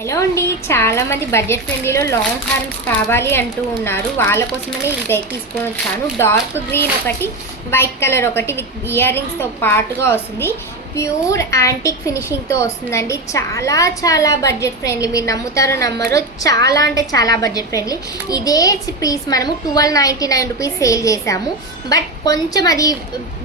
Hello అండి, చాలా మంది బడ్జెట్ ఫ్రెండ్లీలో లాంగ్ హార్మ్స్ కావాలి అంటూ ఉన్నారు. వాళ్ళ కోసమనే ఇదైతే తీసుకొని వచ్చాను. డార్క్ గ్రీన్ ఒకటి, వైట్ కలర్ ఒకటి విత్ ఇయర్ రింగ్స్తో పాటుగా వస్తుంది. ప్యూర్ యాంటిక్ ఫినిషింగ్తో వస్తుందండి. చాలా చాలా బడ్జెట్ ఫ్రెండ్లీ. మీరు నమ్ముతారో నమ్మరో, చాలా అంటే చాలా బడ్జెట్ ఫ్రెండ్లీ. ఇదే పీస్ మనము 1299 రూపీస్ సేల్ చేసాము. బట్ కొంచెం అది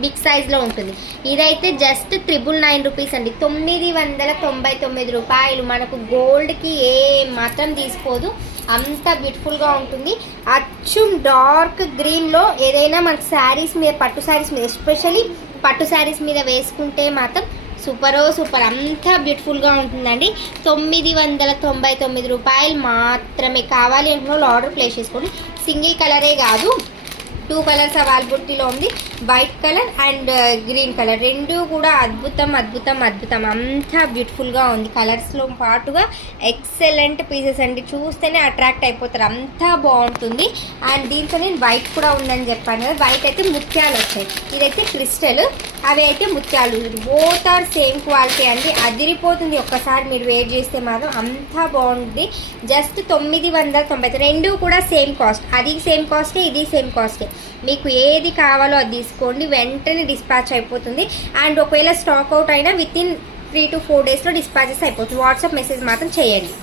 బిగ్ సైజ్లో ఉంటుంది. ఇదైతే జస్ట్ 999 రూపీస్ అండి. 999 రూపాయలు. మనకు గోల్డ్కి ఏ మాత్రం తీసుకోదు, అంత బ్యూటిఫుల్గా ఉంటుంది. అచ్చం డార్క్ గ్రీన్లో ఏదైనా మనకు శారీస్ మీద, పట్టు శారీస్ మీద, ఎస్పెషల్లీ పట్టు శారీస్ మీద వేసుకుంటే మాత్రం సూపర్ అంతా బ్యూటిఫుల్గా ఉంటుందండి. 999 రూపాయలు మాత్రమే. కావాలి అంటే ఆర్డర్ ప్లేస్ చేసుకోండి. సింగిల్ కలరే కాదు, 2 కలర్స్ అవైలబిలిటీలో ఉంది. White colour and green colour రెండు కూడా అద్భుతం అంతా బ్యూటిఫుల్గా ఉంది. కలర్స్లో పాటుగా ఎక్సలెంట్ పీసెస్ అండి. చూస్తేనే అట్రాక్ట్ అయిపోతారు, అంతా బాగుంటుంది. అండ్ దీంట్లో నేను వైట్ కూడా ఉందని చెప్పాను కదా. వైట్ అయితే ముత్యాలు వచ్చాయి, ఇదైతే క్రిస్టల్, అవి అయితే ముత్యాలు. బోత్ ఆర్ సేమ్ క్వాలిటీ అండి. అదిరిపోతుంది. ఒక్కసారి మీరు వెయిట్ చేస్తే మాత్రం అంతా బాగుంటుంది. జస్ట్ 999. రెండు కూడా సేమ్ కాస్ట్. అది సేమ్ కాస్టే, ఇది సేమ్ కాస్టే. మీకు ఏది కావాలో అది తీసుకోండి, వెంటనే డిస్పాచ్ అయిపోతుంది. అండ్ ఒకవేళ స్టాక్ అవుట్ అయినా విత్ ఇన్ 3 to 4 డేస్లో డిస్పాచెస్ అయిపోతుంది. వాట్సాప్ మెసేజ్ మాత్రం చేయండి.